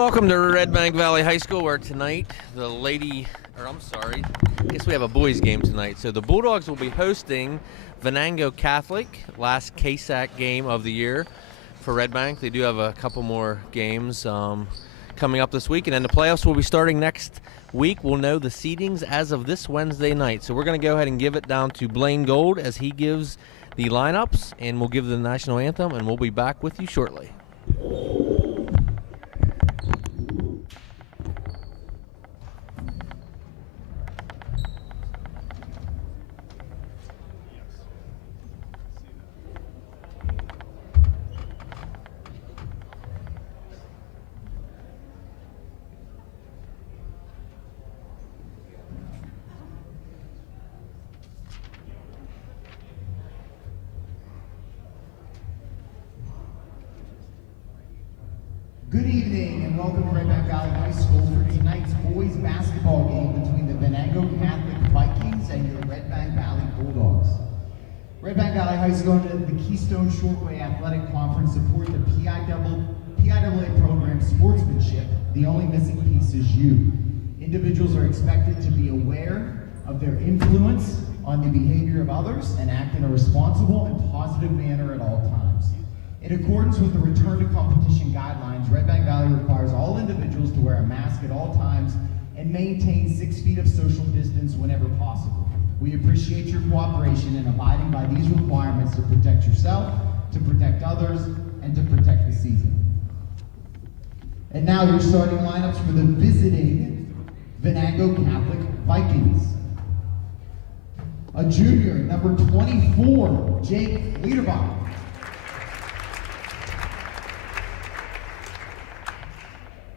Welcome to Redbank Valley High School, where tonight I guess we have a boys game tonight. So the Bulldogs will be hosting Venango Catholic, last KSAC game of the year for Redbank. They do have a couple more games coming up this week, and then the playoffs will be starting next week. We'll know the seedings as of this Wednesday night. So we're going to go ahead and give it down to Blaine Gold as he gives the lineups, and we'll give the national anthem, and we'll be back with you shortly. Good evening and welcome to Redbank Valley High School for tonight's boys basketball game between the Venango Catholic Vikings and your Redbank Valley Bulldogs. Redbank Valley High School and the Keystone Shortway Athletic Conference support the PIAA program Sportsmanship. The only missing piece is you. Individuals are expected to be aware of their influence on the behavior of others and act in a responsible and positive manner at all times. In accordance with the return to competition guidelines, Redbank Valley requires all individuals to wear a mask at all times and maintain 6 feet of social distance whenever possible. We appreciate your cooperation in abiding by these requirements to protect yourself, to protect others, and to protect the season. And now your starting lineups for the visiting Venango Catholic Vikings. A junior, number 24, Jake Liederbach.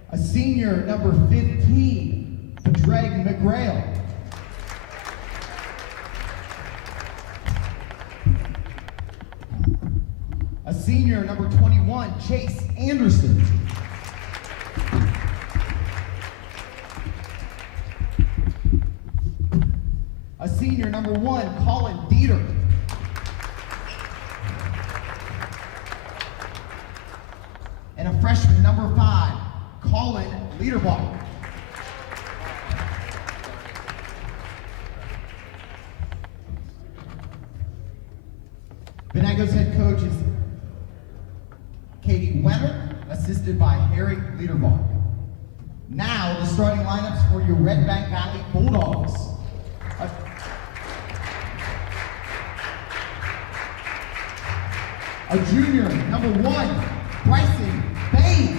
A senior, number 15, Padraig McGrail. A senior, number 21, Chase Anderson. A senior, number 1, Colin Dieter. And a freshman, number 5, Colin Liederbach. Venango's head coach is Katie Wetter, assisted by Harry Liederbach. Now, the starting lineups for your Redbank Valley Bulldogs. A junior, number 1, Bryson Bain.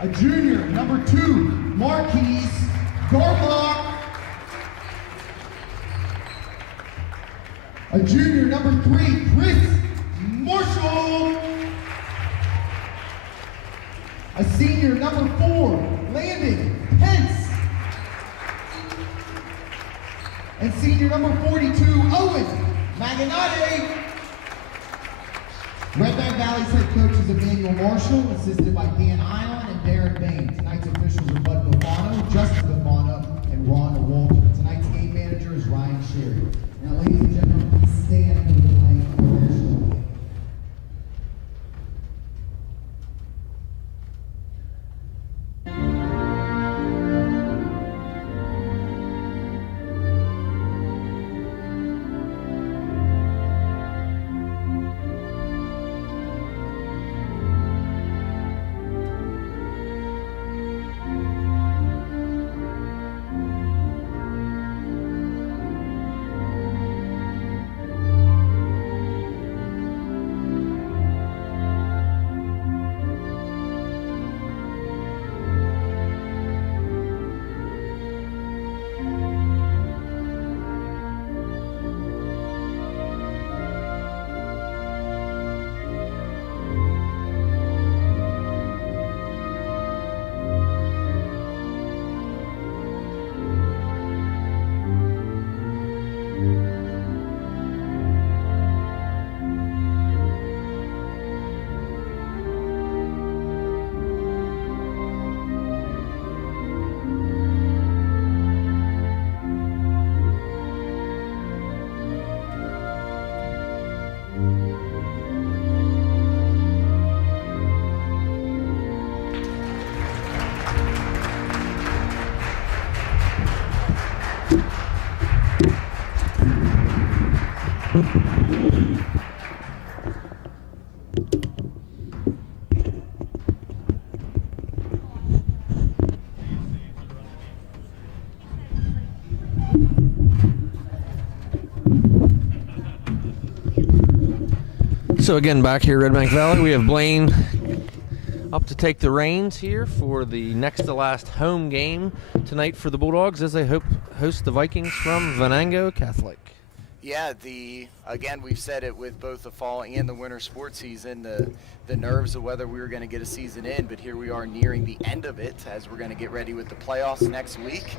A junior, number 2, Marquise Garlock. A junior, number 3, Chris Marshall. A senior, number 4, Landon Pence. And senior, number 42, Owen Maganade. Redbank Valley's head coach is Emmanuel Marshall, assisted by Dan Island and Darren Bain. Tonight's officials are Bud Bufano, Justin Bufano, and Ron Walter. Tonight's game manager is Ryan Sherry. Now, ladies and gentlemen, please stand for the playing of the national anthem. So again, back here at Redbank Valley, we have Blaine up to take the reins here for the next to last home game tonight for the Bulldogs as they host the Vikings from Venango Catholic. Yeah, again, we've said it with both the fall and the winter sports season, the nerves of whether we were going to get a season in, but here we are nearing the end of it as we're going to get ready with the playoffs next week,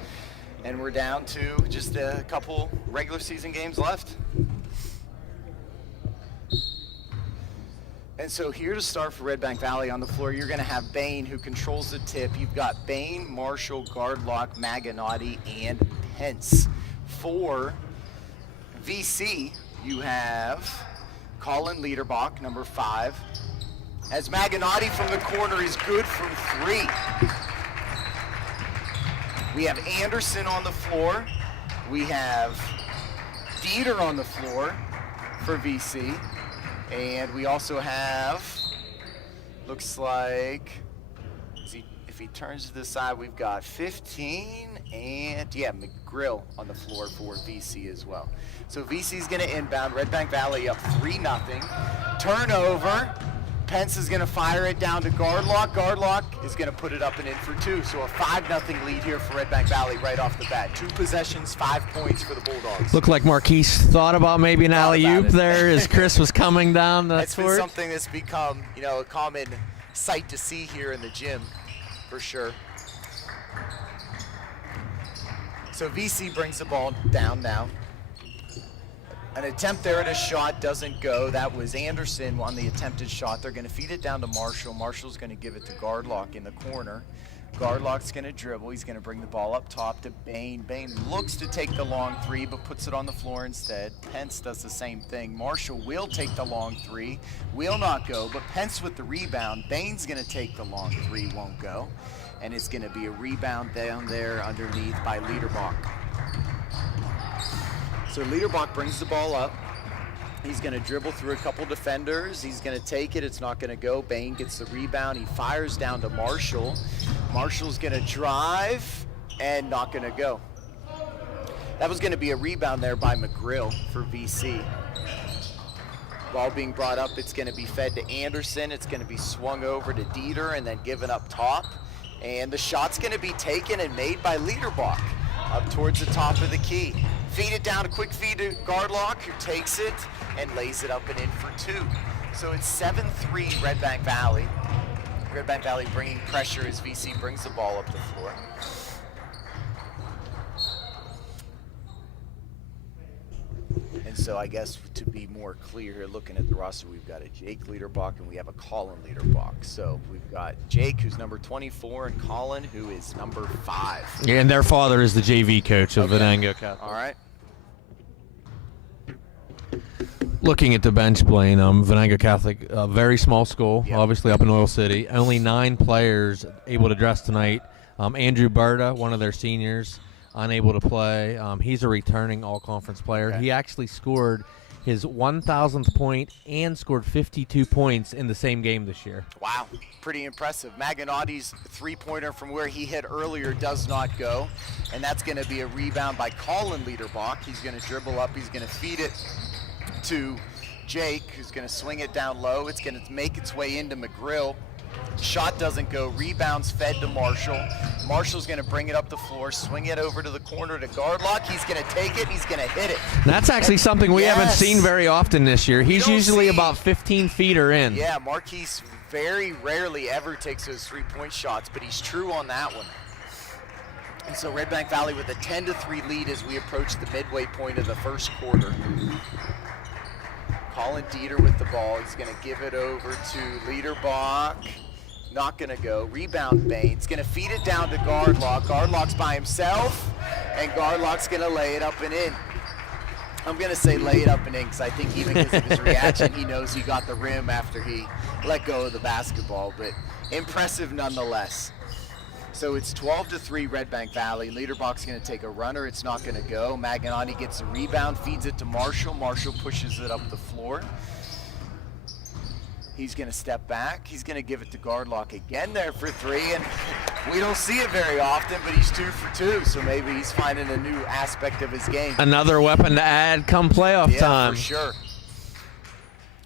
and we're down to just a couple regular season games left. And so here to start for Redbank Valley on the floor, you're going to have Bain, who controls the tip. You've got Bain, Marshall, Gardlock, Maganotti, and Pence. For VC, you have Colin Liederbach, number 5. As Maganotti from the corner is good from 3. We have Anderson on the floor. We have Dieter on the floor for VC. And we also have, looks like, if he turns to the side, we've got 15 and, yeah, McGrill on the floor for VC as well. So VC's going to inbound, Redbank Valley up 3-0. Turnover, Pence is going to fire it down to Gardlock. Gardlock is going to put it up and in for 2. So a 5-0 lead here for Redbank Valley right off the bat. 2 possessions, 5 points for the Bulldogs. Looked like Marquise thought about maybe an alley-oop there as Chris was coming down the It's been something that's become, a common sight to see here in the gym, for sure. So VC brings the ball down now. An attempt there at a shot doesn't go. That was Anderson on the attempted shot. They're going to feed it down to Marshall. Marshall's going to give it to Gardlock in the corner. Gardlock's going to dribble. He's going to bring the ball up top to Bain. Bain looks to take the long 3, but puts it on the floor instead. Pence does the same thing. Marshall will take the long 3. Will not go, but Pence with the rebound. Bain's going to take the long 3, won't go. And it's going to be a rebound down there underneath by Liederbach. So Liederbach brings the ball up. He's going to dribble through a couple defenders. He's going to take it. It's not going to go. Bain gets the rebound. He fires down to Marshall. Marshall's going to drive and not going to go. That was going to be a rebound there by McGrill for VC. Ball being brought up. It's going to be fed to Anderson. It's going to be swung over to Dieter and then given up top. And the shot's going to be taken and made by Liederbach up towards the top of the key. Feed it down, a quick feed to Gardlock, who takes it and lays it up and in for 2. So it's 7-3 Redbank Valley. Redbank Valley bringing pressure as VC brings the ball up the floor. And so I guess to be more clear here, looking at the roster, we've got a Jake Liederbach and we have a Colin Liederbach. So we've got Jake, who's number 24, and Colin, who is number 5. Yeah, and their father is the JV coach of Venango Catholic. All right. Looking at the bench, Blaine, Venango Catholic, a very small school, Yep. obviously up in Oil City. Only 9 players able to dress tonight. Andrew Berta, one of their seniors, unable to play. He's a returning all-conference player. Okay. He actually scored his 1,000th point and scored 52 points in the same game this year. Wow, pretty impressive. Maganotti's 3-pointer from where he hit earlier does not go, and that's going to be a rebound by Colin Liederbach. He's going to dribble up. He's going to feed it to Jake, who's going to swing it down low. It's going to make its way into McGrill. Shot doesn't go. Rebounds fed to Marshall. Marshall's going to bring it up the floor, swing it over to the corner to Gardlock. He's going to take it. He's going to hit it. That's actually something we haven't seen very often this year. He's usually about 15 feet or in. Yeah, Marquise very rarely ever takes those 3-point shots, but he's true on that one. And so Redbank Valley with a 10-3 lead as we approach the midway point of the first quarter. Colin Dieter with the ball. He's going to give it over to Liederbach. Not going to go. Rebound Bain. He's going to feed it down to Gardlock. Gardlock's by himself, and Gardlock's going to lay it up and in. I'm going to say lay it up and in because I think even because of his reaction, he knows he got the rim after he let go of the basketball, but impressive nonetheless. So it's 12-3 Redbank Valley. Leaderbock's going to take a runner. It's not going to go. Maganati gets the rebound, feeds it to Marshall. Marshall pushes it up the floor. He's going to step back. He's going to give it to Gardlock again there for 3. And we don't see it very often, but he's 2 for 2. So maybe he's finding a new aspect of his game. Another weapon to add come playoff time. Yeah, for sure.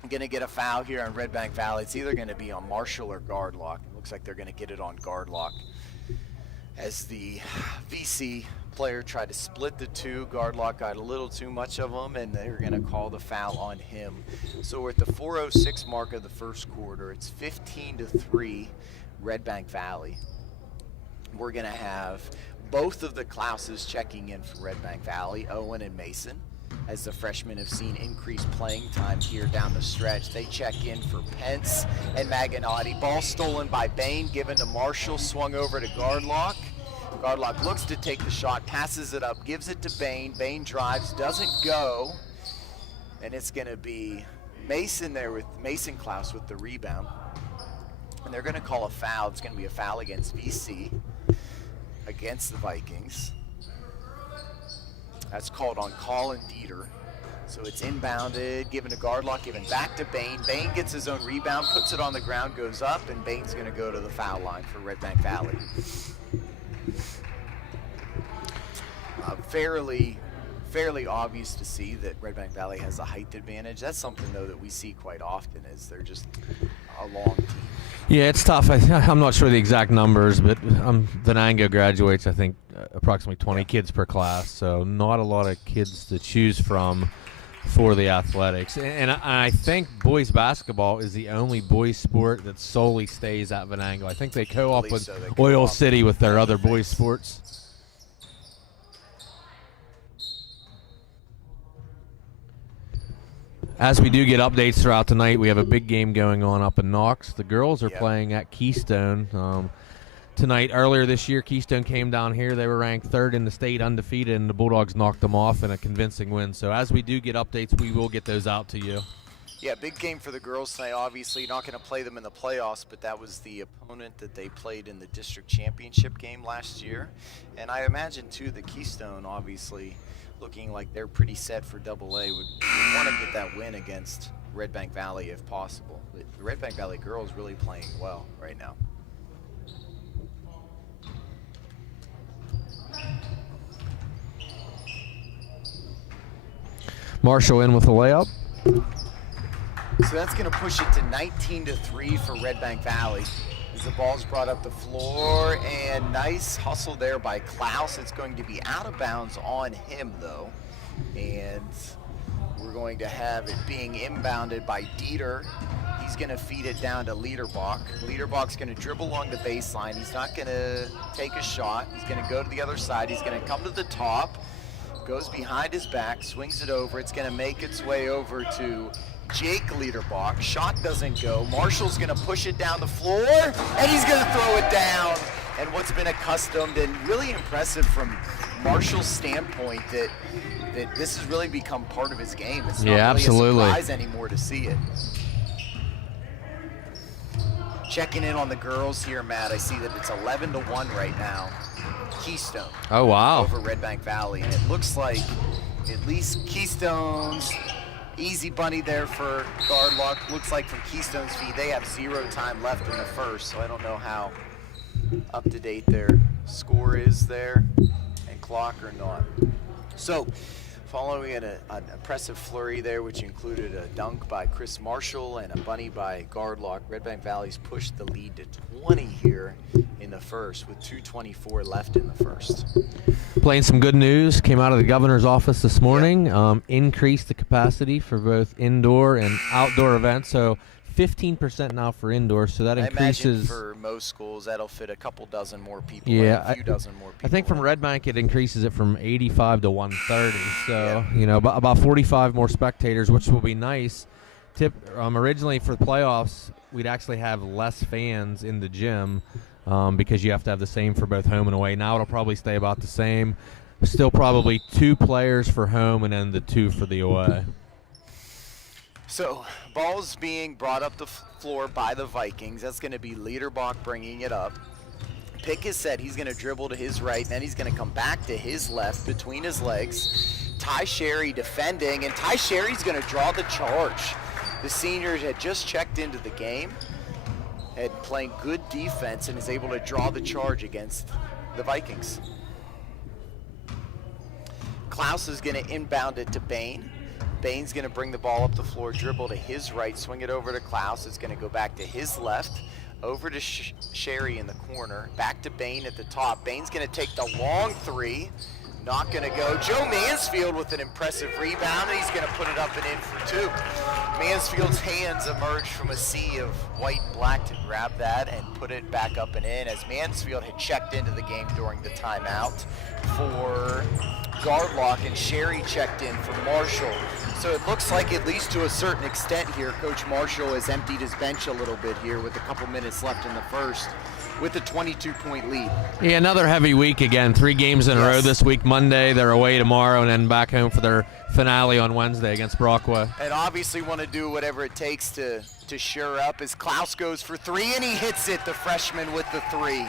I'm going to get a foul here on Redbank Valley. It's either going to be on Marshall or Gardlock. It looks like they're going to get it on Gardlock. As the VC player tried to split the two, Gardlock got a little too much of them, and they're going to call the foul on him. So we're at the 4:06 mark of the first quarter. It's 15-3 Redbank Valley. We're going to have both of the Klauses checking in for Redbank Valley, Owen and Mason. As the freshmen have seen increased playing time here down the stretch. They check in for Pence and Maganati. Ball stolen by Bain, given to Marshall, swung over to Gardlock. Gardlock looks to take the shot, passes it up, gives it to Bain. Bain drives, doesn't go. And it's going to be Mason there with Mason Klaus with the rebound. And they're going to call a foul. It's going to be a foul against VC, against the Vikings. That's called on Colin Dieter. So it's inbounded, given to Gardlock, given back to Bain. Bain gets his own rebound, puts it on the ground, goes up, and Bain's going to go to the foul line for Redbank Valley. Fairly obvious to see that Redbank Valley has a height advantage. That's something, though, that we see quite often, is they're just a long team. Yeah, it's tough. I'm not sure the exact numbers, but Venango graduates, I think, approximately 20 kids per class, so not a lot of kids to choose from for the athletics. And I think boys basketball is the only boys sport that solely stays at Venango. I think they co-op with Oil City with their other boys sports. As we do get updates throughout the night, we have a big game going on up in Knox. The girls are playing at Keystone tonight. Earlier this year, Keystone came down here. They were ranked 3rd in the state, undefeated, and the Bulldogs knocked them off in a convincing win. So as we do get updates, we will get those out to you. Yeah, big game for the girls tonight. Obviously, not going to play them in the playoffs, but that was the opponent that they played in the district championship game last year. And I imagine, too, the Keystone, obviously, looking like they're pretty set for AA, would want to get that win against Redbank Valley if possible. The Redbank Valley girls really playing well right now. Marshall in with a layup. So that's going to push it to 19-3 for Redbank Valley. As the ball's brought up the floor, and nice hustle there by Klaus. It's going to be out of bounds on him, though. And we're going to have it being inbounded by Dieter. He's going to feed it down to Liederbach. Liederbach's going to dribble along the baseline. He's not going to take a shot. He's going to go to the other side. He's going to come to the top, goes behind his back, swings it over. It's going to make its way over to Jake Liederbach. Shot doesn't go. Marshall's going to push it down the floor, and he's going to throw it down. And what's been accustomed and really impressive from Marshall's standpoint, that this has really become part of his game. It's not really a surprise anymore to see it. Checking in on the girls here, Matt. I see that it's 11-1 right now. Keystone. Oh, wow. Over Redbank Valley. And it looks like at least Keystone's easy bunny there for Gardlock. Looks like from Keystone's feed, they have 0 time left in the first, so I don't know how up to date their score is there and clock or not. So following an impressive flurry there, which included a dunk by Chris Marshall and a bunny by Gardlock, Redbank Valley's pushed the lead to 20 here in the first with 2:24 left in the first. Playing some good news came out of the governor's office this morning. Increased the capacity for both indoor and outdoor events. So 15% now for indoor, so that increases. I imagine for most schools that'll fit a couple dozen more people. Yeah, a few dozen more people. I think from Redbank it increases it from 85 to 130. So you know, about 45 more spectators, which will be nice. Originally for the playoffs, we'd actually have less fans in the gym because you have to have the same for both home and away. Now it'll probably stay about the same. Still probably 2 players for home and then the 2 for the away. So, ball's being brought up the floor by the Vikings. That's going to be Liederbach bringing it up. pick his set. He's going to dribble to his right, then he's going to come back to his left between his legs. Ty Sherry defending, and Ty Sherry's going to draw the charge. The senior had just checked into the game, had playing good defense, and is able to draw the charge against the Vikings. Klaus is going to inbound it to Bain. Bain's going to bring the ball up the floor, dribble to his right, swing it over to Klaus. It's going to go back to his left, over to Sherry in the corner, back to Bain at the top. Bain's going to take the long three, not going to go. Joe Mansfield with an impressive rebound, and he's going to put it up and in for two. Mansfield's hands emerged from a sea of white and black to grab that and put it back up and in, as Mansfield had checked into the game during the timeout for guard lock, and Sherry checked in for Marshall. So it looks like, at least to a certain extent here, Coach Marshall has emptied his bench a little bit here with a couple minutes left in the first, with a 22-point lead. Yeah, another heavy week again. 3 games in a row this week. Monday, they're away tomorrow, and then back home for their finale on Wednesday against Brockway. And obviously want to do whatever it takes to sure up, as Klaus goes for 3, and he hits it, the freshman with the 3.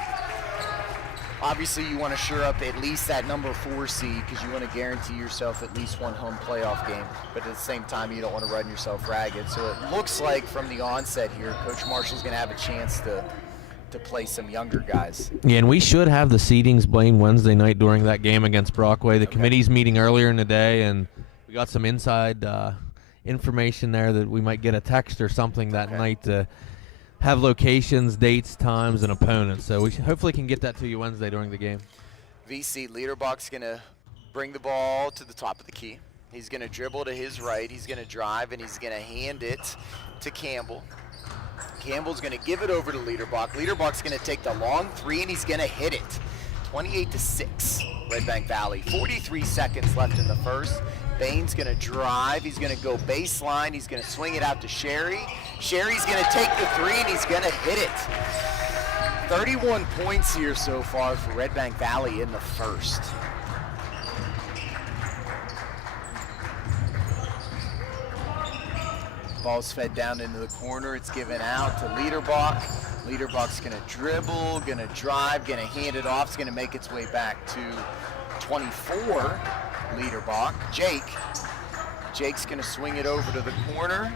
Obviously, you want to sure up at least that number 4 seed, because you want to guarantee yourself at least one home playoff game. But at the same time, you don't want to run yourself ragged. So it looks like from the onset here, Coach Marshall's going to have a chance to play some younger guys. Yeah, and we should have the seedings, Blaine, Wednesday night during that game against Brockway. The committee's meeting earlier in the day, and we got some inside information there that we might get a text or something that night to have locations, dates, times, and opponents. So we hopefully can get that to you Wednesday during the game. VC Liederbach's going to bring the ball to the top of the key. He's going to dribble to his right. He's going to drive, and he's going to hand it to Campbell. Campbell's going to give it over to Liederbach. Liederbach's going to take the long 3, and he's going to hit it. 28-6, Redbank Valley. 43 seconds left in the first. Bain's going to drive. He's going to go baseline. He's going to swing it out to Sherry. Sherry's going to take the 3, and he's going to hit it. 31 points here so far for Redbank Valley in the first. Ball's fed down into the corner. It's given out to Liederbach. Liederbach's going to dribble, going to drive, going to hand it off. It's going to make its way back to 24. Liederbach. Jake's going to swing it over to the corner.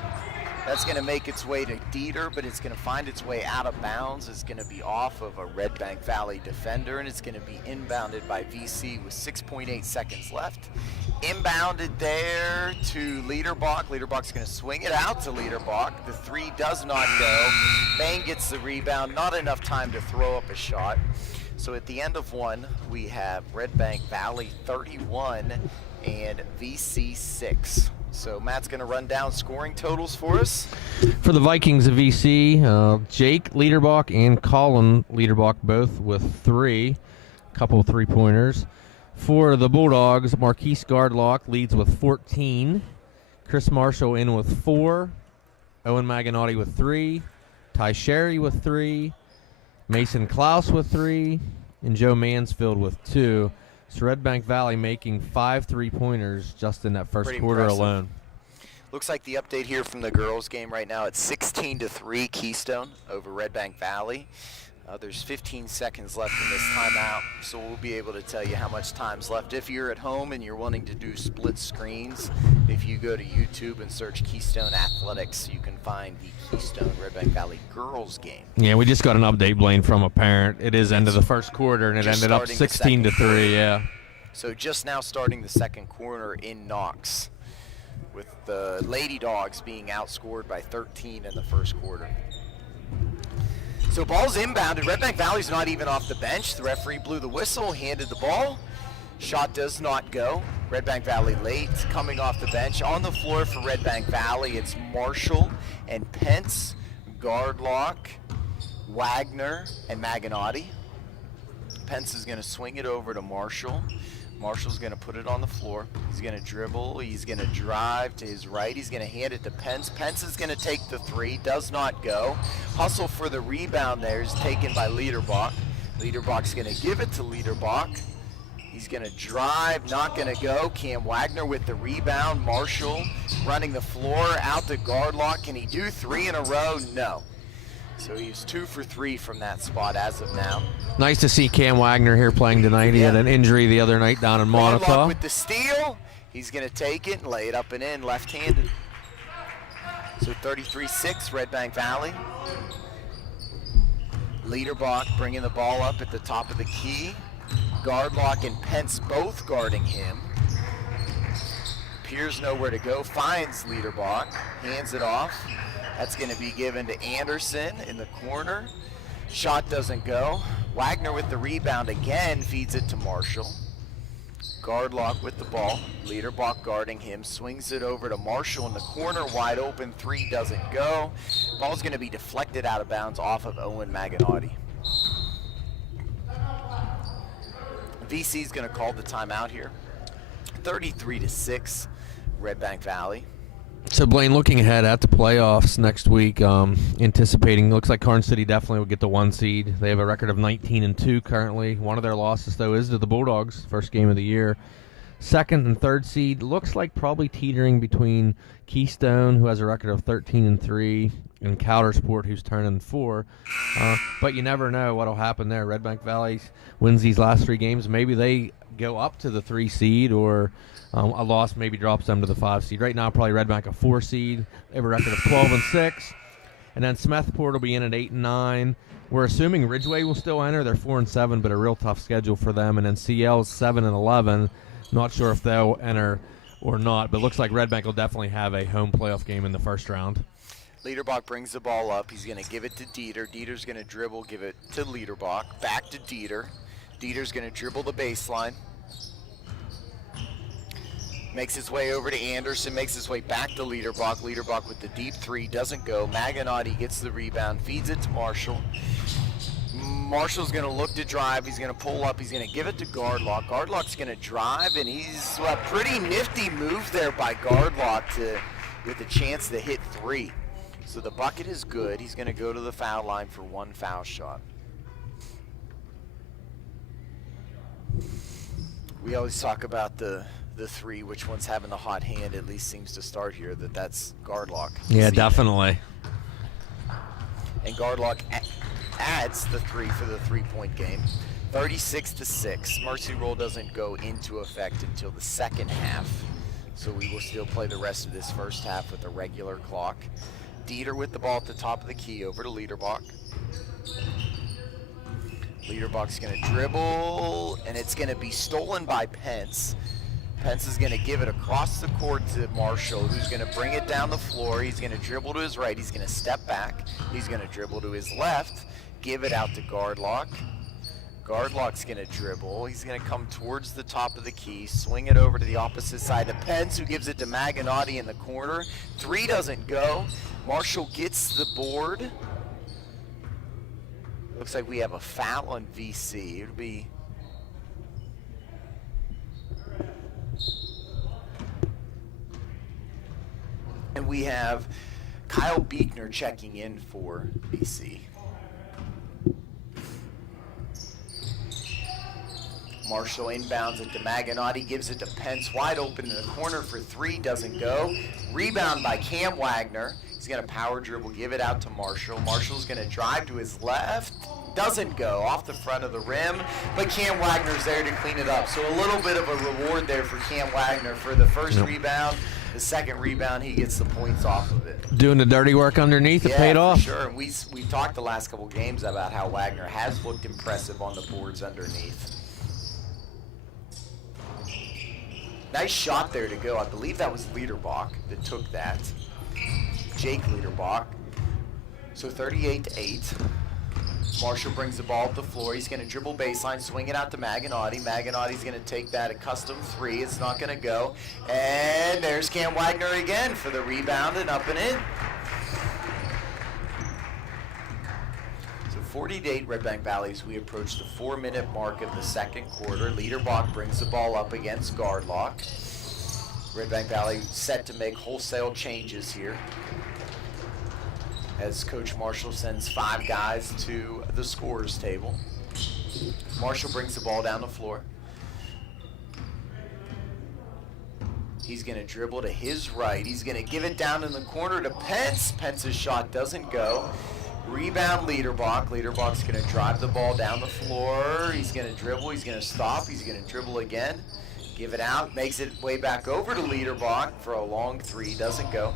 That's going to make its way to Dieter, but it's going to find its way out of bounds. It's going to be off of a Redbank Valley defender, and it's going to be inbounded by VC with 6.8 seconds left. Inbounded there to Liederbach. Liederbach's going to swing it out to Liederbach. The 3 does not go. Bain gets the rebound. Not enough time to throw up a shot. So at the end of one, we have Redbank Valley 31 and VC 6. So Matt's going to run down scoring totals for us. For the Vikings of VC, Jake Liederbach and Colin Liederbach both with 3, a couple of 3-pointers. For the Bulldogs, Marquise Gardlock leads with 14, Chris Marshall in with 4, Owen Maganotti with 3, Ty Sherry with 3, Mason Klaus with 3, and Joe Mansfield with 2. So Redbank Valley making 5 3-pointers just in that first quarter alone. Looks like the update here from the girls game right now. It's 16-3 Keystone over Redbank Valley. There's 15 seconds left in this timeout, so we'll be able to tell you how much time's left. If you're at home and you're wanting to do split screens, if you go to YouTube and search Keystone Athletics, you can find the Keystone Redbank Valley girls game. Yeah, we just got an update, Blaine, from a parent. It is end of the first quarter, and it ended up 16-3, yeah. So just now starting the second quarter in Knox, with the Lady Dogs being outscored by 13 in the first quarter. So ball's inbounded. Redbank Valley's not even off the bench. The referee blew the whistle, handed the ball. Shot does not go. Redbank Valley late, coming off the bench. On the floor for Redbank Valley, it's Marshall and Pence, Gardlock, Wagner, and Maganotti. Pence is going to swing it over to Marshall. Marshall's going to put it on the floor. He's going to dribble. He's going to drive to his right. He's going to hand it to Pence. Pence is going to take the 3. Does not go. Hustle for the rebound there is taken by Liederbach. Liederbach's going to give it to Liederbach. He's going to drive. Not going to go. Cam Wagner with the rebound. Marshall running the floor out to Gardlock. Can he do 3 in a row? No. So he's 2 for 3 from that spot as of now. Nice to see Cam Wagner here playing tonight. He had an injury the other night down in Gardlock Montauk. with the steal. He's going to take it and lay it up and in, left-handed. So 33-6, Redbank Valley. Liederbach bringing the ball up at the top of the key. Gardlock and Pence both guarding him. Appears nowhere to go, finds Liederbach, hands it off. That's going to be given to Anderson in the corner. Shot doesn't go. Wagner with the rebound again, feeds it to Marshall. Gardlock with the ball. Liederbach guarding him, swings it over to Marshall in the corner, wide open, 3 doesn't go. Ball's going to be deflected out of bounds off of Owen Maganotti. VC's going to call the timeout here. 33-6, Redbank Valley. So Blaine, looking ahead at the playoffs next week, anticipating, looks like Karn City definitely will get the 1 seed. They have a record of 19-2 currently. One of their losses, though, is to the Bulldogs, first game of the year. 2nd and 3rd seed looks like probably teetering between Keystone, who has a record of 13-3, and Coudersport, who's turning 4. But you never know what will happen there. Redbank Valley wins these last 3 games. Maybe they go up to the 3 seed, or a loss maybe drops them to the 5 seed. Right now, probably Redbank a 4 seed. They have a record of 12-6. And then Smethport will be in at 8-9. We're assuming Ridgeway will still enter. They're 4-7, but a real tough schedule for them. And then CL is 7-11. Not sure if they'll enter or not, but it looks like Redbank will definitely have a home playoff game in the first round. Liederbach brings the ball up. He's going to give it to Dieter. Dieter's going to dribble, give it to Liederbach. Back to Dieter. Dieter's going to dribble the baseline. Makes his way over to Anderson, makes his way back to Liederbach. Liederbach with the deep 3, doesn't go. Maganotti gets the rebound, feeds it to Marshall. Marshall's going to look to drive. He's going to pull up. He's going to give it to Gardlock. Gardlock's going to drive, and he's a pretty nifty move there by Gardlock with a chance to hit 3. So the bucket is good. He's going to go to the foul line for 1 foul shot. We always talk about the 3, which one's having the hot hand, at least seems to start here, that's Gardlock. Yeah, definitely. And Gardlock adds the 3 for the 3-point game. 36-6. Mercy Rule doesn't go into effect until the second half, so we will still play the rest of this first half with a regular clock. Dieter with the ball at the top of the key, over to Liederbach. Liederbach's going to dribble, and it's going to be stolen by Pence. Pence is going to give it across the court to Marshall, who's going to bring it down the floor. He's going to dribble to his right. He's going to step back. He's going to dribble to his left, give it out to Gardlock. Gardlock's going to dribble. He's going to come towards the top of the key, swing it over to the opposite side to Pence, who gives it to Maganotti in the corner. 3 doesn't go. Marshall gets the board. Looks like we have a foul on VC. It'll be... And we have Kyle Beekner checking in for BC. Marshall inbounds it to Maganotti, gives it to Pence, wide open in the corner for 3, doesn't go. Rebound by Cam Wagner. He's going to power dribble, give it out to Marshall. Marshall's going to drive to his left. Doesn't go, off the front of the rim, but Cam Wagner's there to clean it up. So a little bit of a reward there for Cam Wagner for the first rebound. The second rebound, he gets the points off of it. Doing the dirty work underneath, it paid off. Sure, and we talked the last couple games about how Wagner has looked impressive on the boards underneath. Nice shot there to go. I believe that was Liederbach that took that. Jake Liederbach. So 38-8. Marshall brings the ball up the floor. He's going to dribble baseline, swing it out to Maganotti. Maganotti's going to take that, a custom 3. It's not going to go. And there's Cam Wagner again for the rebound and up and in. So 40-8 Redbank Valley as we approach the 4-minute mark of the second quarter. Liederbach brings the ball up against Gardlock. Redbank Valley set to make wholesale changes here, as Coach Marshall sends 5 guys to the scorer's table. Marshall brings the ball down the floor. He's going to dribble to his right. He's going to give it down in the corner to Pence. Pence's shot doesn't go. Rebound Liederbach. Liederbach's going to drive the ball down the floor. He's going to dribble. He's going to stop. He's going to dribble again. Give it out. Makes it way back over to Liederbach for a long three. Doesn't go.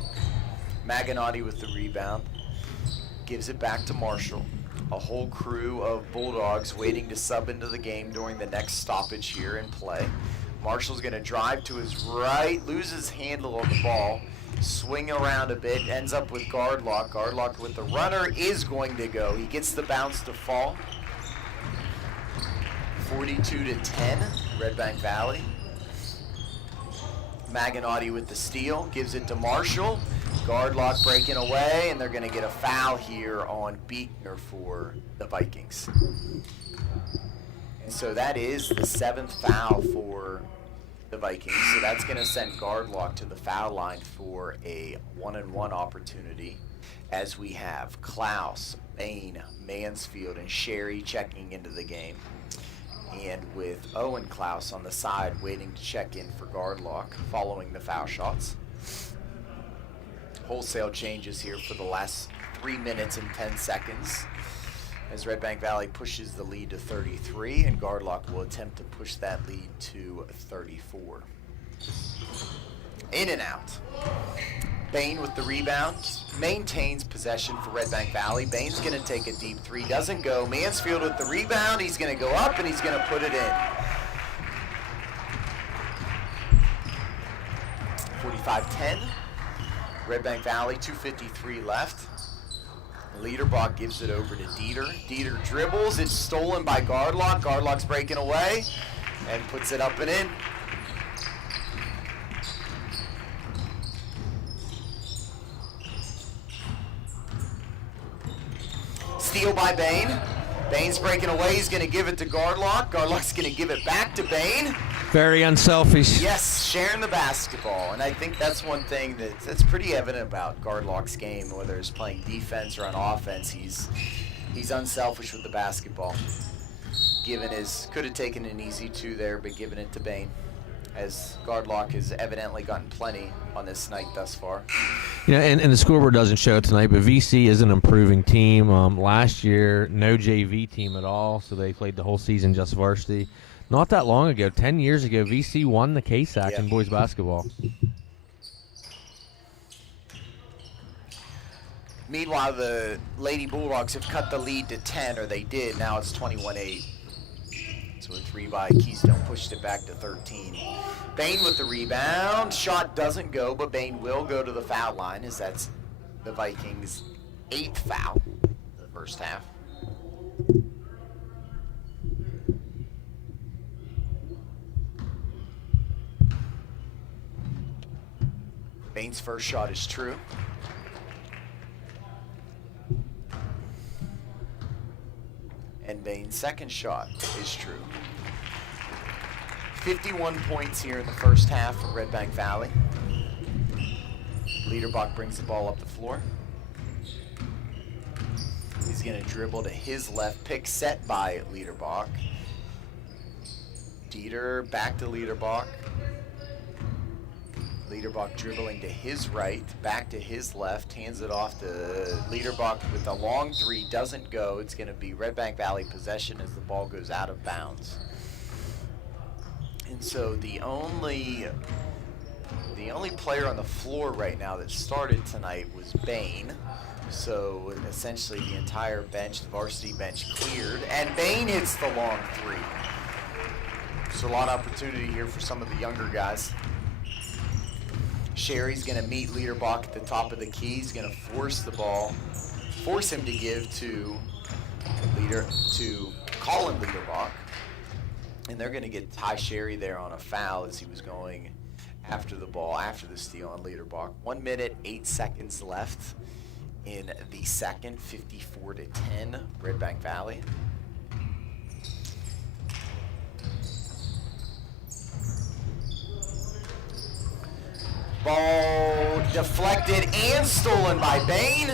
Maganotti with the rebound. Gives it back to Marshall. A whole crew of Bulldogs waiting to sub into the game during the next stoppage here in play. Marshall's going to drive to his right, loses handle on the ball, swing around a bit, ends up with guard lock. Guard lock with the runner is going to go. He gets the bounce to fall. 42-10, Redbank Valley. Maganotti with the steal, gives it to Marshall. Guard lock breaking away, and they're going to get a foul here on Beekner for the Vikings. And so that is the 7th foul for the Vikings. So that's going to send guard lock to the foul line for a 1-and-1 opportunity, as we have Klaus, Bain, Mansfield, and Sherry checking into the game. And with Owen Klaus on the side waiting to check in for guard lock following the foul shots. Wholesale changes here for the last 3 minutes and 10 seconds as Redbank Valley pushes the lead to 33, and guard lock will attempt to push that lead to 34. In and out. Bain with the rebound, maintains possession for Redbank Valley. Bain's going to take a deep three, doesn't go. Mansfield with the rebound, he's going to go up and he's going to put it in. 45-10, Redbank Valley, 2:53 left. Liederbach gives it over to Dieter. Dieter dribbles, it's stolen by Gardlock. Gardlock's breaking away and puts it up and in. Steal by Bain. Bain's breaking away. He's going to give it to Gardlock. Gardlock's going to give it back to Bain. Very unselfish. Yes, sharing the basketball. And I think that's one thing that's pretty evident about Gardlock's game, whether he's playing defense or on offense. He's unselfish with the basketball. Could have taken an easy two there, but given it to Bain, as Gardlock has evidently gotten plenty on this night thus far. You know, and the scoreboard doesn't show it tonight, but VC is an improving team. Last year, no JV team at all, so they played the whole season just varsity. Not that long ago, 10 years ago, VC won the KSAC in boys basketball. Meanwhile, the Lady Bulldogs have cut the lead to 10, or they did. Now it's 21-8. So a three by Keystone pushed it back to 13. Bain with the rebound. Shot doesn't go, but Bain will go to the foul line, as that's the Vikings' 8th foul in the first half. Bain's first shot is true. And Bain's second shot is true. 51 points here in the first half for Redbank Valley. Liederbach brings the ball up the floor. He's going to dribble to his left, pick set by Liederbach. Dieter back to Liederbach. Liederbach dribbling to his right, back to his left, hands it off to Liederbach with a long three, doesn't go. It's going to be Redbank Valley possession as the ball goes out of bounds. And so the only player on the floor right now that started tonight was Bain. So essentially the entire bench, the varsity bench, cleared, and Bain hits the long three. So a lot of opportunity here for some of the younger guys. Sherry's going to meet Liederbach at the top of the key. He's going to force him to give to Colin Liederbach. And they're going to get Ty Sherry there on a foul as he was going after the ball, after the steal on Liederbach. 1 minute, 8 seconds left in the second, 54-10, Redbank Valley. Ball deflected and stolen by Bain.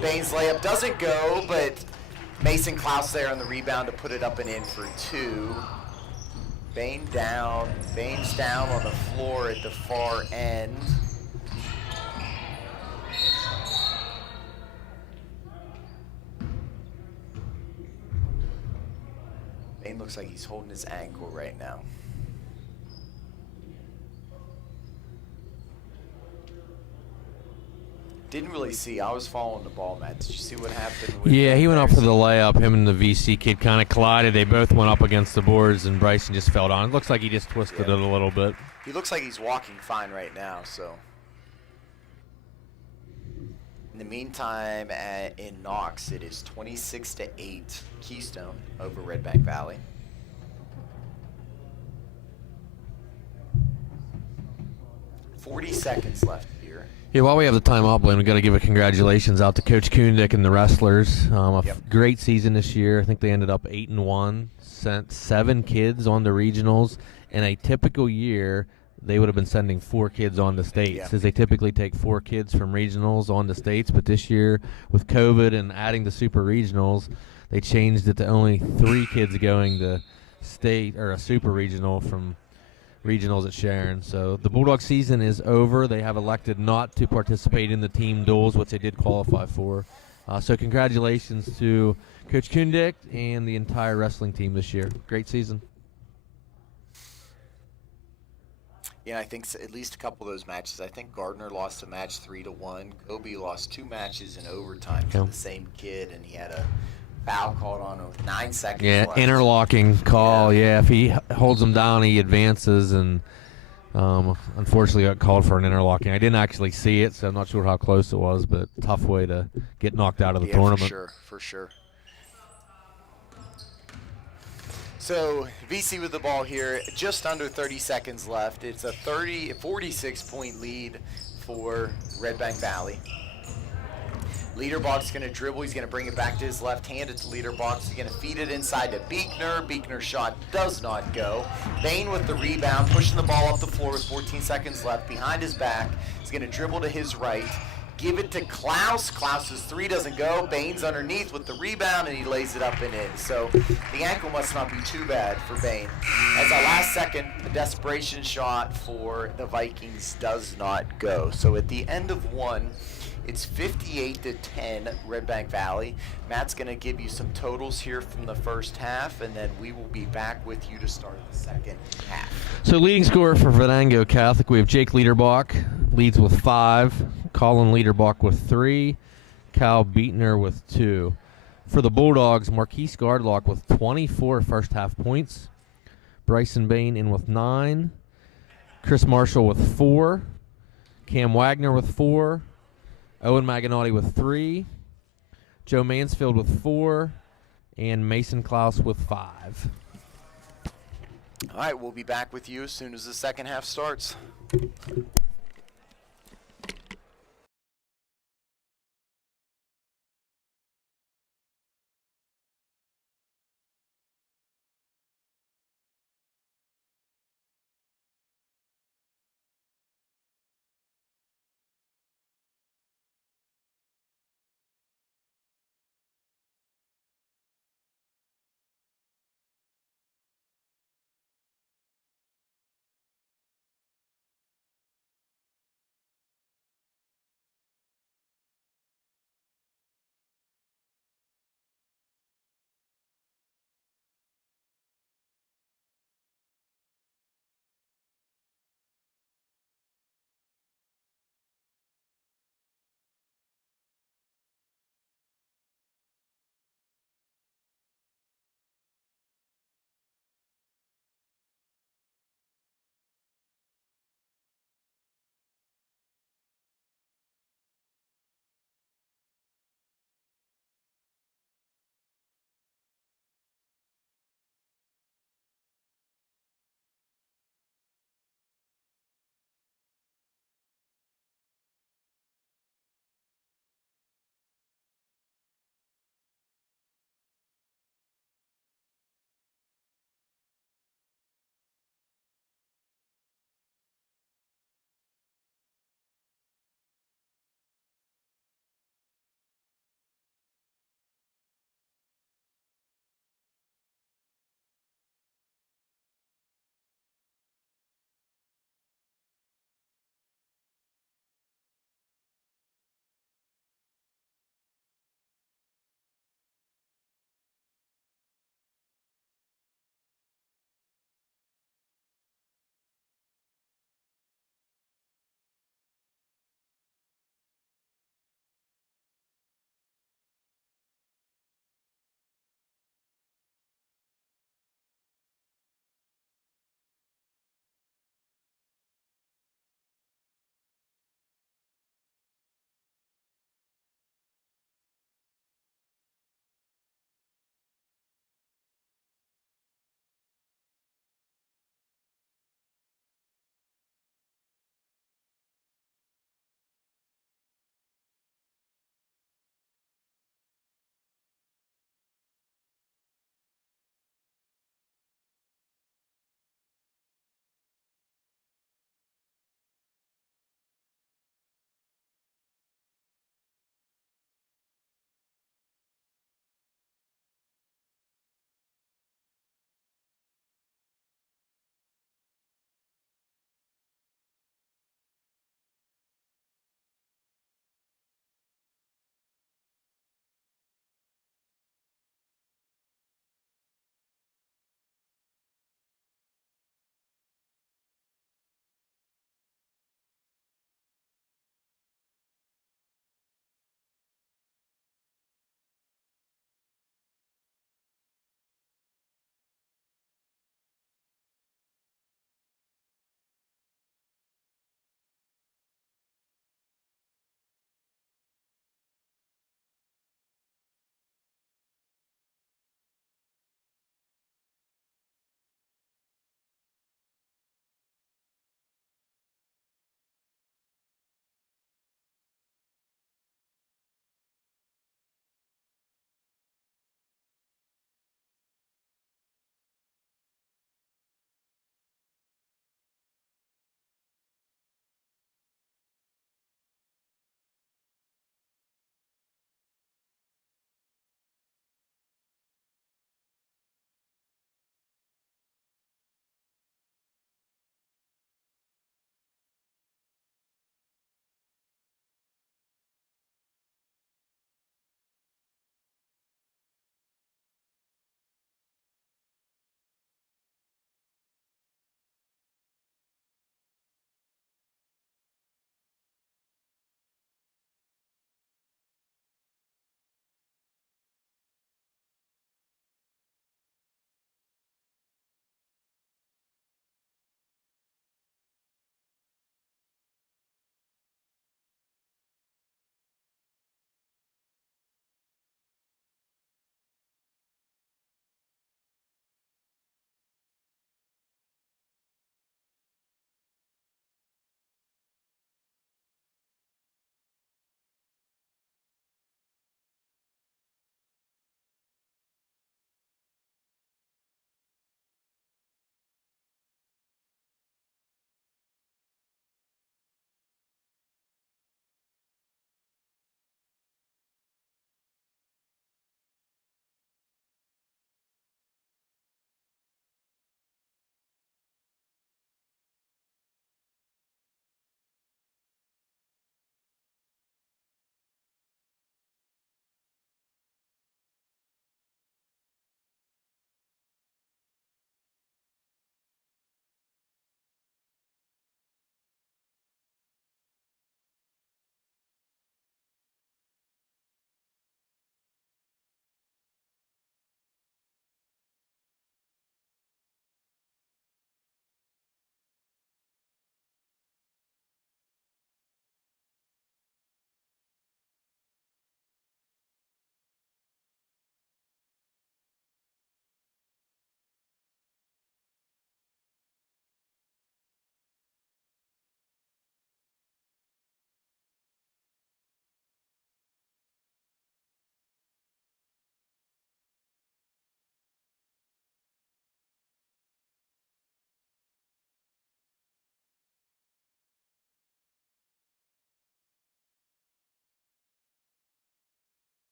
Bain's layup doesn't go, but Mason Klaus there on the rebound to put it up and in for two. Bain's down on the floor at the far end. Looks like he's holding his ankle right now. Didn't really see. I was following the ball, Matt. Did you see what happened? Yeah, he went up for the layup. Him and the VC kid kind of collided. They both went up against the boards, and Bryson just fell down. It looks like he just twisted it a little bit. He looks like he's walking fine right now, so. In the meantime, in Knox, it is 26-8 Keystone over Redbank Valley. .40 left here. Yeah, while we have the time out, Blaine, we got to give a congratulations out to Coach Kundick and the wrestlers. Great season this year. I think they ended up 8-1. Sent 7 kids on the regionals. In a typical year, they would have been sending 4 kids on to states, as they typically take 4 kids from regionals on to states. But this year, with COVID and adding the super regionals, they changed it to only 3 kids going to state or a super regional from regionals at Sharon. So the Bulldog season is over. They have elected not to participate in the team duels, which they did qualify for. So congratulations to Coach Kundick and the entire wrestling team this year. Great season. Yeah, I think at least a couple of those matches. I think Gardner lost a match 3-1. Kobe lost 2 matches in overtime to the same kid, and he had a foul called on him with 9 seconds left. Interlocking call. Yeah, if he holds him down, he advances, and unfortunately got called for an interlocking. I didn't actually see it, so I'm not sure how close it was, but tough way to get knocked out of the tournament. For sure. So VC with the ball here, just under 30 seconds left. It's a 46-point lead for Redbank Valley. Leaderbox is going to dribble. He's going to bring it back to his left hand. It's Leaderbox. He's going to feed it inside to Beekner. Beekner's shot does not go. Bain with the rebound, pushing the ball up the floor with 14 seconds left. Behind his back, he's going to dribble to his right. Give it to Klaus. Klaus's 3 doesn't go. Bain's underneath with the rebound, and he lays it up and in. So the ankle must not be too bad for Bain. As a last second, the desperation shot for the Vikings does not go. So at the end of 1, it's 58-10 Redbank Valley. Matt's going to give you some totals here from the first half, and then we will be back with you to start the second half. So leading scorer for Venango Catholic, we have Jake Liederbach, leads with 5. Colin Liederbach with 3. Kyle Beatner with 2. For the Bulldogs, Marquise Gardlock with 24 first half points. Bryson Bain in with 9. Chris Marshall with 4. Cam Wagner with 4. Owen Maganotti with 3, Joe Mansfield with 4, and Mason Klaus with 5. All right, we'll be back with you as soon as the second half starts.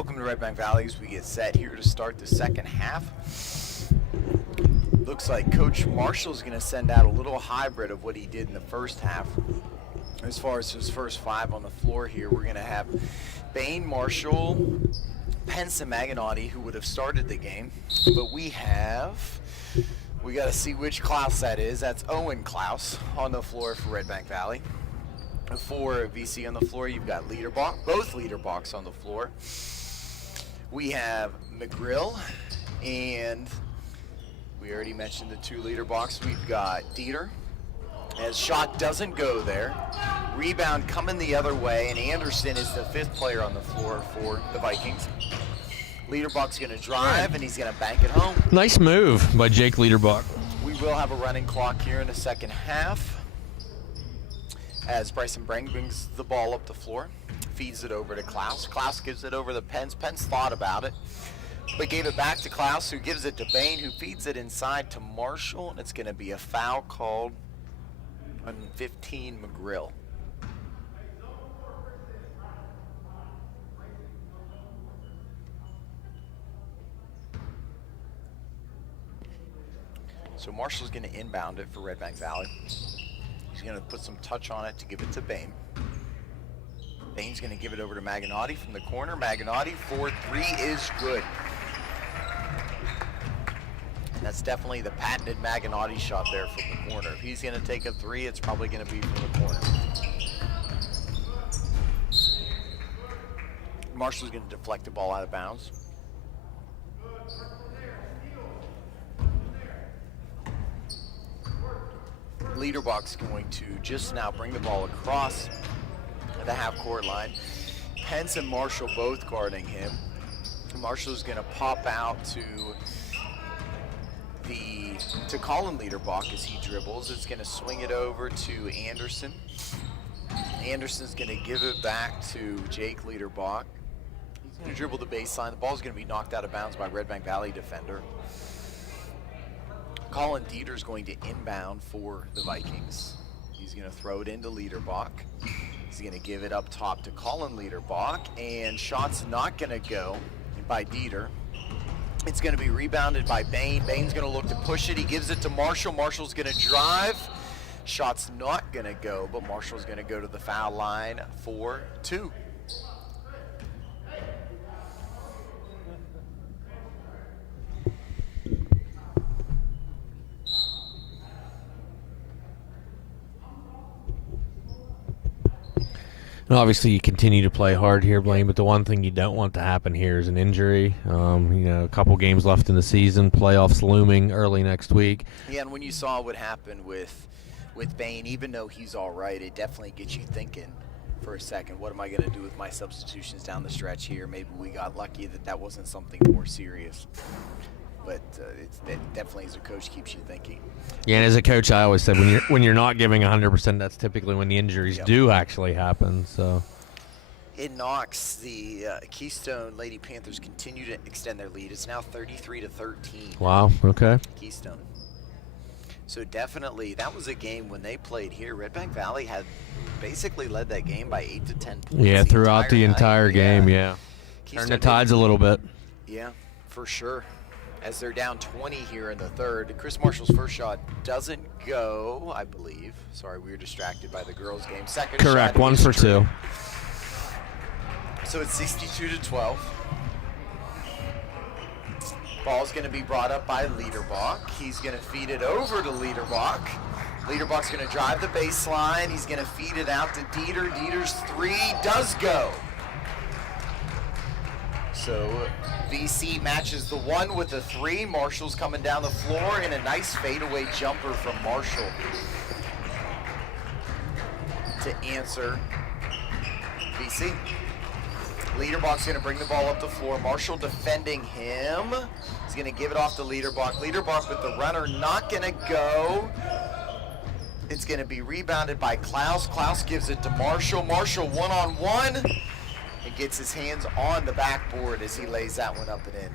Welcome to Redbank Valley as we get set here to start the second half. Looks like Coach Marshall's going to send out a little hybrid of what he did in the first half. As far as his first 5 on the floor here, we're going to have Bain, Marshall, Pence, and Maganotti, who would have started the game. But we got to see which Klaus that is. That's Owen Klaus on the floor for Redbank Valley. For VC on the floor, you've got both Leaderbachs on the floor. We have McGrill, and we already mentioned the 2 Leaderbachs. We've got Dieter, as shot doesn't go there. Rebound coming the other way, and Anderson is the 5th player on the floor for the Vikings. Leaderbach's going to drive, and he's going to bank it home. Nice move by Jake Leaderbach. We will have a running clock here in the second half as Bryson Brang brings the ball up the floor, feeds it over to Klaus. Klaus gives it over to Pence. Pence thought about it, but gave it back to Klaus, who gives it to Bain, who feeds it inside to Marshall, and it's going to be a foul called on 15 McGrill. So Marshall's going to inbound it for Redbank Valley. He's going to put some touch on it to give it to Bain. Bain's going to give it over to Maganotti from the corner. Maganotti for 3 is good. And that's definitely the patented Maganotti shot there from the corner. If he's going to take a 3, it's probably going to be from the corner. Marshall's going to deflect the ball out of bounds. Leaderbach's going to just now bring the ball across the half-court line. Pence and Marshall both guarding him. Marshall's going to pop out to Colin Leaderbach as he dribbles. It's going to swing it over to Anderson. Anderson's going to give it back to Jake Leaderbach. He's going to dribble the baseline. The ball's going to be knocked out of bounds by Redbank Valley defender. Colin Dieter's going to inbound for the Vikings. He's going to throw it into Leaderbach. He's going to give it up top to Colin Leaderbach, and shot's not going to go by Dieter. It's going to be rebounded by Bain. Bain's going to look to push it. He gives it to Marshall. Marshall's going to drive. Shot's not going to go, but Marshall's going to go to the foul line for 2. And obviously, you continue to play hard here, Blaine, but the one thing you don't want to happen here is an injury. A couple games left in the season, playoffs looming early next week. Yeah, and when you saw what happened with Bain, even though he's all right, it definitely gets you thinking for a second, what am I going to do with my substitutions down the stretch here? Maybe we got lucky that wasn't something more serious. But it definitely, as a coach, keeps you thinking. Yeah, and as a coach, I always said when you're not giving 100%, that's typically when the injuries do actually happen. So in Knox, the Keystone Lady Panthers continue to extend their lead. It's now 33-13. Wow. Okay. Keystone. So definitely, that was a game when they played here. Redbank Valley had basically led that game by 8 to 10 points. Yeah, throughout the entire game. Yeah. Turned the tides a little bit. Yeah, for sure. As they're down 20 here in the third. Chris Marshall's first shot doesn't go, I believe. Sorry, we were distracted by the girls' game. Second shot. Correct, 1 for 2. So it's 62-12. Ball's going to be brought up by Leaderbach. He's going to feed it over to Leaderbach. Leaderbach's going to drive the baseline. He's going to feed it out to Dieter. Dieter's 3 does go. So VC matches the 1 with the 3. Marshall's coming down the floor, and a nice fadeaway jumper from Marshall to answer VC. Leaderbach's going to bring the ball up the floor. Marshall defending him. He's going to give it off to Leaderbach. Leaderbach with the runner, not going to go. It's going to be rebounded by Klaus. Klaus gives it to Marshall. Marshall one-on-one. And gets his hands on the backboard as he lays that one up and in.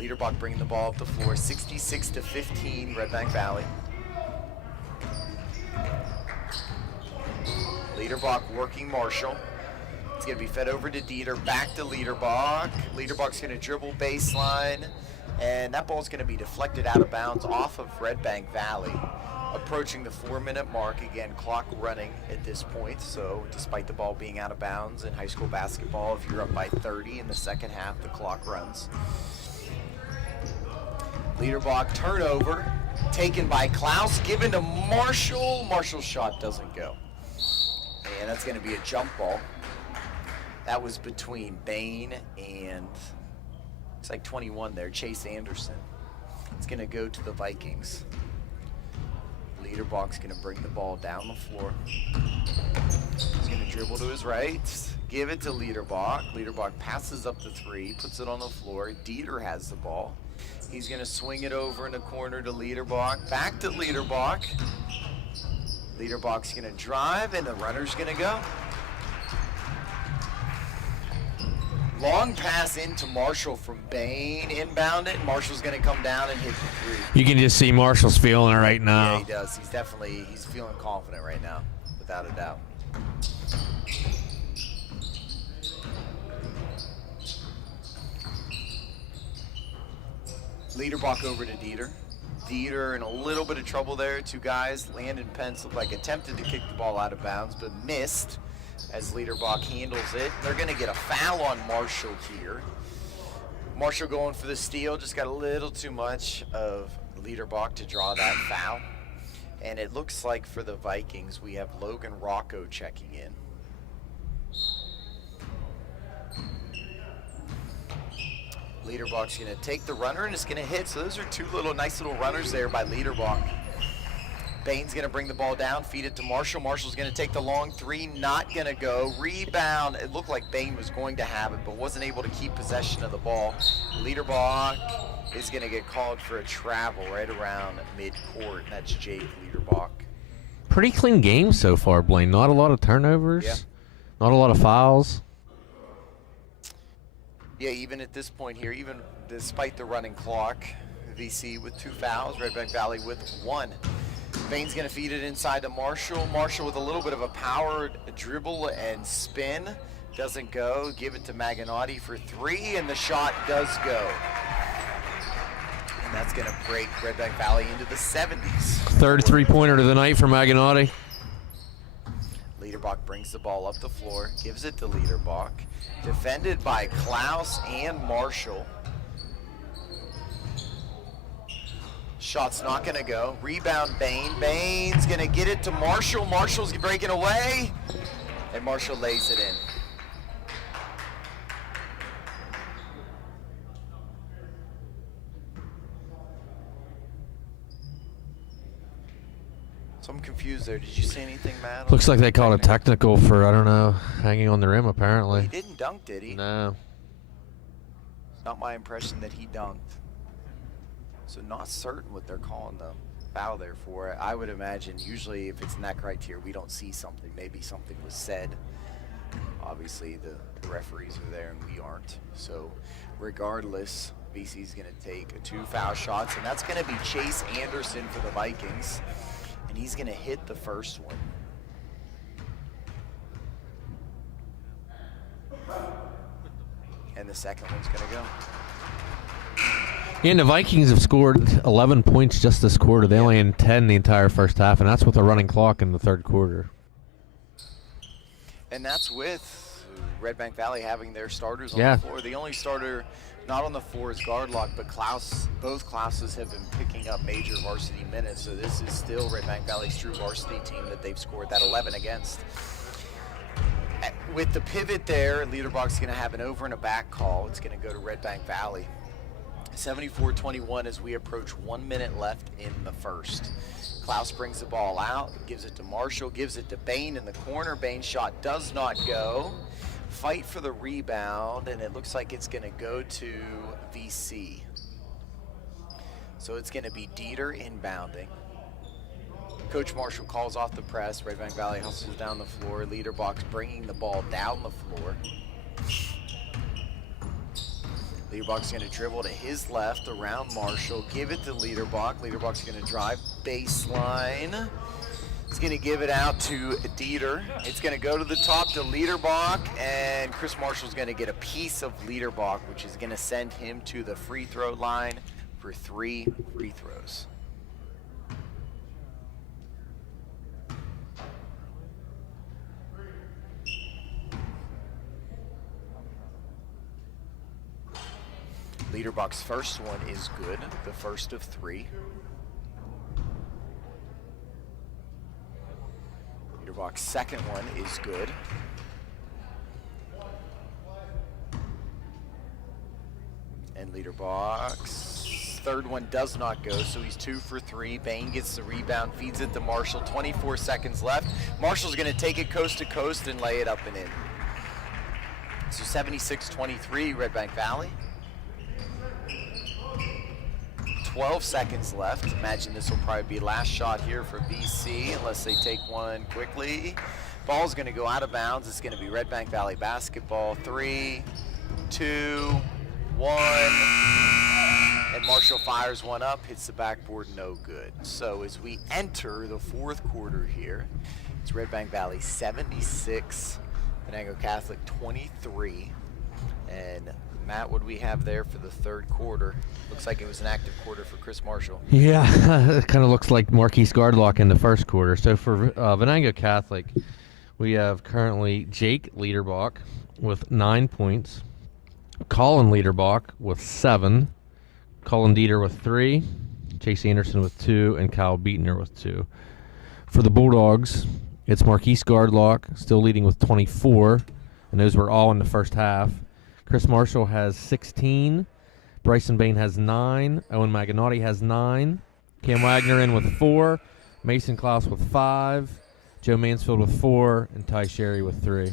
Leaderbach bringing the ball up the floor, 66-15, Redbank Valley. Leaderbach working Marshall. It's going to be fed over to Dieter, back to Liederbach. Liederbach's going to dribble baseline, and that ball's going to be deflected out of bounds off of Redbank Valley. Approaching the 4-minute mark, again, clock running at this point, so despite the ball being out of bounds in high school basketball, if you're up by 30 in the second half, the clock runs. Liederbach turnover, taken by Klaus, given to Marshall. Marshall's shot doesn't go. And that's going to be a jump ball. That was between Bain and, it's like 21 there, Chase Anderson. It's going to go to the Vikings. Liederbach's going to bring the ball down the floor. He's going to dribble to his right, give it to Liederbach. Liederbach passes up the 3, puts it on the floor. Dieter has the ball. He's going to swing it over in the corner to Liederbach. Back to Liederbach. Liederbach's going to drive, and the runner's going to go. Long pass into Marshall from Bain. Inbound it. Marshall's going to come down and hit the 3. You can just see Marshall's feeling it right now. Yeah, he does. He's feeling confident right now, without a doubt. Liederbach over to Dieter. Dieter in a little bit of trouble there. 2 guys, Landon Pence, looked like attempted to kick the ball out of bounds, but missed as Liederbach handles it. They're going to get a foul on Marshall here. Marshall going for the steal, just got a little too much of Liederbach to draw that foul. And it looks like for the Vikings, we have Logan Rocco checking in. Liederbach's going to take the runner, and it's going to hit. So those are 2 nice little runners there by Liederbach. Bain's going to bring the ball down, feed it to Marshall. Marshall's going to take the long 3, not going to go. Rebound. It looked like Bain was going to have it, but wasn't able to keep possession of the ball. Liederbach is going to get called for a travel right around mid-court. That's Jake Liederbach. Pretty clean game so far, Blaine. Not a lot of turnovers. Yeah. Not a lot of fouls. Yeah, even at this point here, even despite the running clock, VC with 2 fouls, Redbank Valley with 1. Bain's going to feed it inside to Marshall. Marshall with a little bit of a power dribble and spin. Doesn't go. Give it to Maganotti for 3, and the shot does go. And that's going to break Redbank Valley into the 70s. Third 3-pointer of the night for Maganotti. Liederbach brings the ball up the floor, gives it to Liederbach. Defended by Klaus and Marshall. Shot's not going to go. Rebound Bain. Bain's going to get it to Marshall. Marshall's breaking away, and Marshall lays it in. So I'm confused there. Did you see anything, Matt? Looks like they called a technical for, I don't know, hanging on the rim apparently. He didn't dunk, did he? No. It's not my impression that he dunked. So not certain what they're calling the foul there for. I would imagine usually if it's in that criteria, we don't see something. Maybe something was said. Obviously the referees are there and we aren't. So regardless, BC's going to take 2 foul shots, and that's going to be Chase Anderson for the Vikings. And he's going to hit the first one. And the second one's going to go. Yeah, and the Vikings have scored 11 points just this quarter. They only had 10 the entire first half, and that's with a running clock in the third quarter. And that's with Redbank Valley having their starters on Yeah. the floor. The only starter not on the floor is Gardlock, but both Klauses have been picking up major varsity minutes, so this is still Redbank Valley's true varsity team that they've scored that 11 against. With the pivot there, Liederbach's going to have an over and a back call. It's going to go to Redbank Valley. 74-21 as we approach 1 minute left in the first. Klaus brings the ball out, gives it to Marshall, gives it to Bain in the corner. Bain's shot does not go. Fight for the rebound, and it looks like it's going to go to VC. So it's going to be Dieter inbounding. Coach Marshall calls off the press. Redbank Valley hustles down the floor. Liederbach's bringing the ball down the floor. Liederbach's going to dribble to his left around Marshall. Give it to Liederbach. Liederbach's going to drive baseline. He's going to give it out to Dieter. It's going to go to the top to Liederbach, and Chris Marshall's going to get a piece of Liederbach, which is going to send him to the free throw line for 3 free throws. Liederbach's first one is good, the first of 3. Liederbach's second one is good. And Liederbach's third one does not go, so he's 2 for 3. Bain gets the rebound, feeds it to Marshall. 24 seconds left. Marshall's going to take it coast to coast and lay it up and in. So 76-23, Redbank Valley. 12 seconds left. Imagine this will probably be last shot here for BC unless they take one quickly. Ball's going to go out of bounds. It's going to be Redbank Valley basketball. 3, 2, 1. And Marshall fires one up, hits the backboard, no good. So as we enter the fourth quarter here, it's Redbank Valley 76, Venango Catholic 23. And Matt, what do we have there for the third quarter? Looks like it was an active quarter for Chris Marshall. Yeah, it kind of looks like Marquise Gardlock in the first quarter. So for Venango Catholic, we have currently Jake Liederbach with 9 points, Colin Liederbach with 7, Colin Dieter with 3, Chase Anderson with 2, and Kyle Beatner with 2. For the Bulldogs, it's Marquise Gardlock still leading with 24, and those were all in the first half. Chris Marshall has 16. Bryson Bain has 9. Owen Maganotti has 9. Cam Wagner in with 4. Mason Klaus with 5. Joe Mansfield with 4. And Ty Sherry with 3.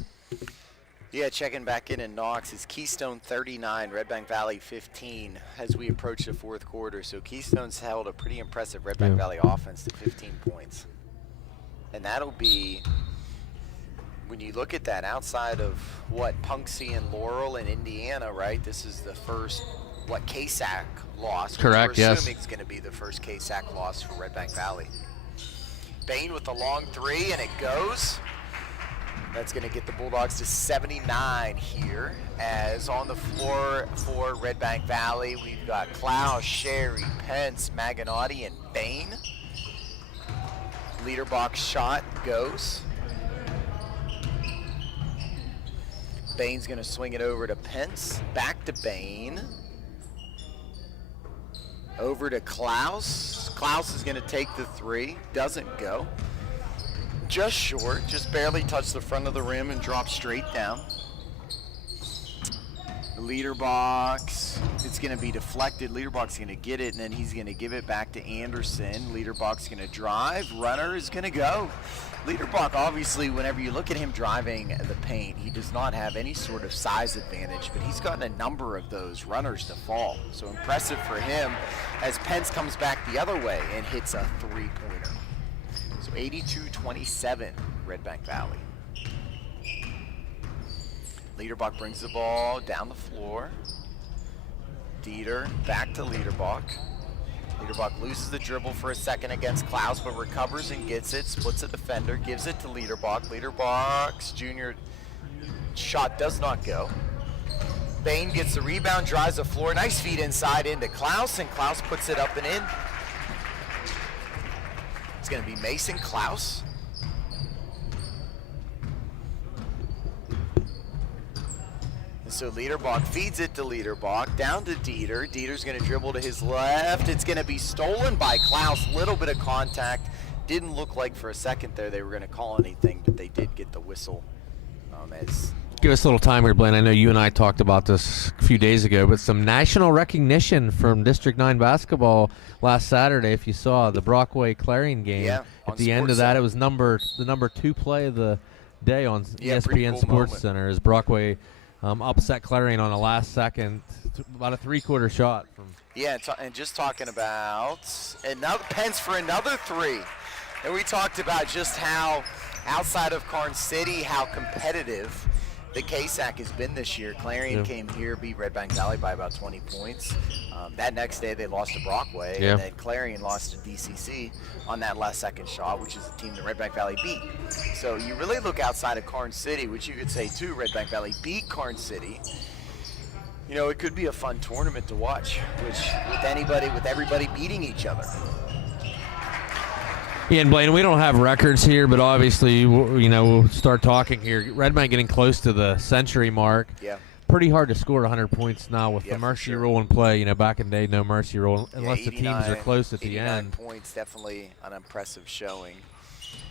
Yeah, checking back in Knox is Keystone 39, Redbank Valley 15 as we approach the fourth quarter. So Keystone's held a pretty impressive Redbank Valley offense to 15 points. And that'll be, when you look at that, outside of what Punxsutawney and Laurel in Indiana, right? This is the first, KSAC loss. Correct, we're yes. assuming it's going to be the first KSAC loss for Redbank Valley. Bain with the long 3, and it goes. That's going to get the Bulldogs to 79 here. As on the floor for Redbank Valley, we've got Klaus, Sherry, Pence, Maganotti, and Bain. Liederbach's shot goes. Bain's going to swing it over to Pence. Back to Bain. Over to Klaus. Klaus is going to take the 3. Doesn't go. Just short. Just barely touched the front of the rim and dropped straight down. Liederbach. It's going to be deflected. Liederbach's going to get it, and then he's going to give it back to Anderson. Liederbach's going to drive. Runner is going to go. Liederbach, obviously, whenever you look at him driving the paint, he does not have any sort of size advantage, but he's gotten a number of those runners to fall. So impressive for him as Pence comes back the other way and hits a 3-pointer. So 82-27, Redbank Valley. Liederbach brings the ball down the floor. Dieter back to Liederbach. Liederbach loses the dribble for a second against Klaus, but recovers and gets it, splits a defender, gives it to Liederbach. Liederbach's junior shot does not go. Bain gets the rebound, drives the floor, nice feed inside into Klaus, and Klaus puts it up and in. It's going to be Mason Klaus. So Liederbach feeds it to Liederbach, down to Dieter. Dieter's going to dribble to his left. It's going to be stolen by Klaus. Little bit of contact. Didn't look like for a second there they were going to call anything, but they did get the whistle. Give us a little time here, Blaine. I know you and I talked about this a few days ago, but some national recognition from District 9 basketball last Saturday. If you saw the Brockway-Clarion game, at the end of that, it was the number 2 play of the day on ESPN cool Sports moment. Center as Brockway upset Clarion on a last second, about a 3-quarter shot. And just talking about another Pence for another 3. And we talked about just how outside of Karn City, how competitive that KSAC has been this year. Clarion came here, beat Redbank Valley by about 20 points. That next day they lost to Brockway, and then Clarion lost to DCC on that last second shot, which is a team that Redbank Valley beat. So you really look outside of Karn City, which you could say too, Redbank Valley beat Karn City. You know, it could be a fun tournament to watch, with everybody beating each other. Yeah, and Blaine, we don't have records here, but obviously, you know, we'll start talking here. Redbank getting close to the century mark. Yeah. Pretty hard to score 100 points now with the mercy rule in play. You know, back in the day, no mercy rule unless the teams are close at the end. 89 points, definitely an impressive showing.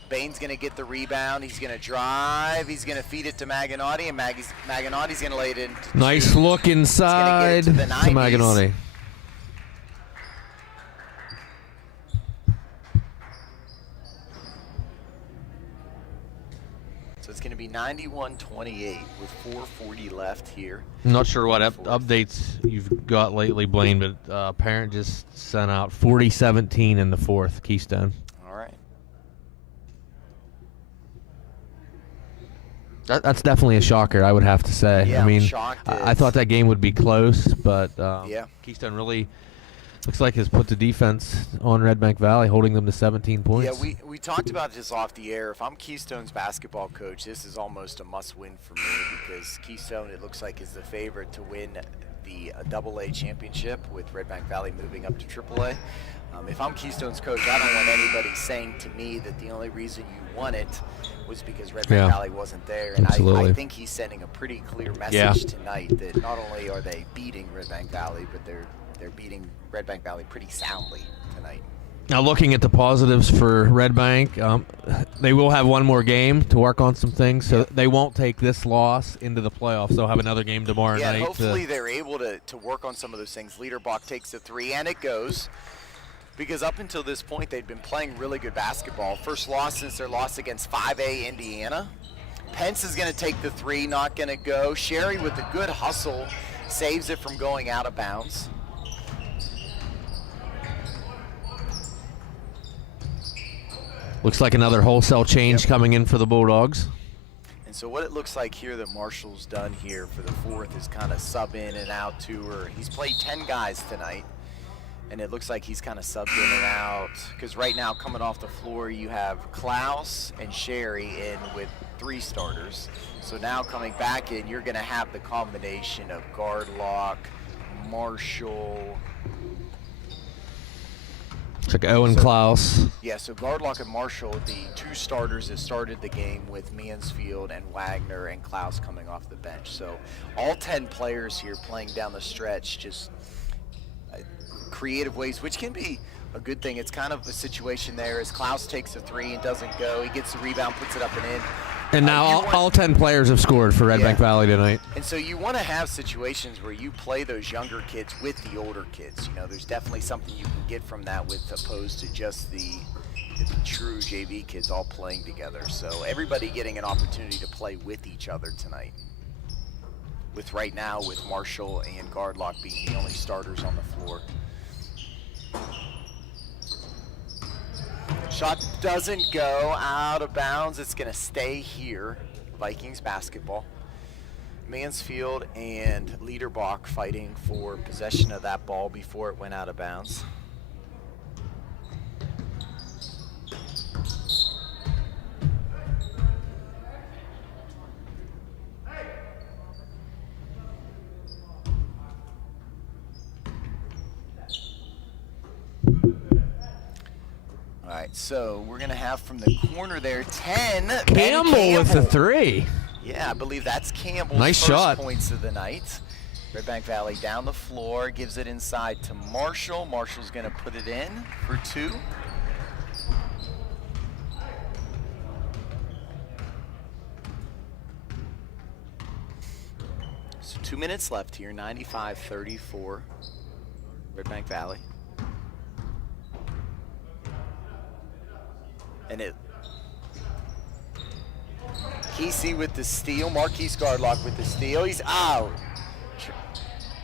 Bain's going to get the rebound. He's going to drive. He's going to feed it to Maganotti, and Maganotti's going to lay it in. Nice look inside to Maganotti. So it's going to be 91-28 with 4:40 left here. I'm not sure what updates you've got lately, Blaine, but Parent just sent out 40-17 in the fourth, Keystone. All right. That's definitely a shocker, I would have to say. Yeah, I mean, I thought that game would be close, but Keystone really looks like has put the defense on Redbank Valley, holding them to 17 points. Yeah, we talked about this off the air. If I'm Keystone's basketball coach, this is almost a must-win for me because Keystone, it looks like, is the favorite to win the AA championship with Redbank Valley moving up to AAA. If I'm Keystone's coach, I don't want anybody saying to me that the only reason you won it was because Redbank Valley wasn't there. And I think he's sending a pretty clear message tonight that not only are they beating Redbank Valley, but they're beating Redbank Valley pretty soundly tonight. Now, looking at the positives for Redbank, they will have one more game to work on some things, so they won't take this loss into the playoffs. They'll have another game tomorrow night. Yeah, hopefully they're able to work on some of those things. Liederbach takes a three, and it goes. Because up until this point, they'd been playing really good basketball. First loss since their loss against 5A Indiana. Pence is going to take the three, not going to go. Sherry with a good hustle saves it from going out of bounds. Looks like another wholesale change coming in for the Bulldogs. And so what it looks like here that Marshall's done here for the fourth is kind of sub in and out to her. He's played 10 guys tonight. And it looks like he's kind of subbed in and out. Because right now, coming off the floor, you have Klaus and Sherry in with 3 starters. So now coming back in, you're going to have the combination of Gardlock, Marshall. It's like Owen Klaus. Yeah, so Gardlock and Marshall, the 2 starters that started the game with Mansfield and Wagner and Klaus coming off the bench. So all 10 players here playing down the stretch, just creative ways, which can be a good thing. It's kind of a situation there as Klaus takes a three and doesn't go. He gets the rebound, puts it up and in. And now all 10 players have scored for Redbank Valley tonight. And so you want to have situations where you play those younger kids with the older kids. You know, there's definitely something you can get from that with opposed to just the true JV kids all playing together. So everybody getting an opportunity to play with each other tonight. With right now with Marshall and Gardlock being the only starters on the floor. Shot doesn't go out of bounds. It's going to stay here. Vikings basketball. Mansfield and Liederbach fighting for possession of that ball before it went out of bounds. All right, so we're going to have from the corner there 10. Campbell with the three. Yeah, I believe that's Campbell's nice first shot. Points of the night. Redbank Valley down the floor, gives it inside to Marshall. Marshall's going to put it in for 2. So 2 minutes left here, 95-34, Redbank Valley. And it, Kesey with the steal, Marquise Gardlock with the steal. He's out.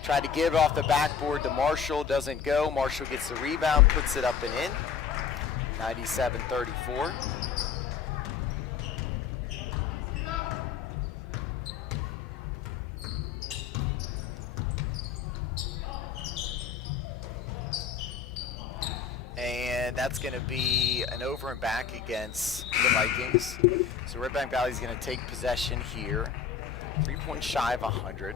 Tried to give it off the backboard to Marshall, doesn't go. Marshall gets the rebound, puts it up and in. 97-34. and that's going to be an over and back against the Vikings. So Redbank Valley is going to take possession here. 3 points shy of 100.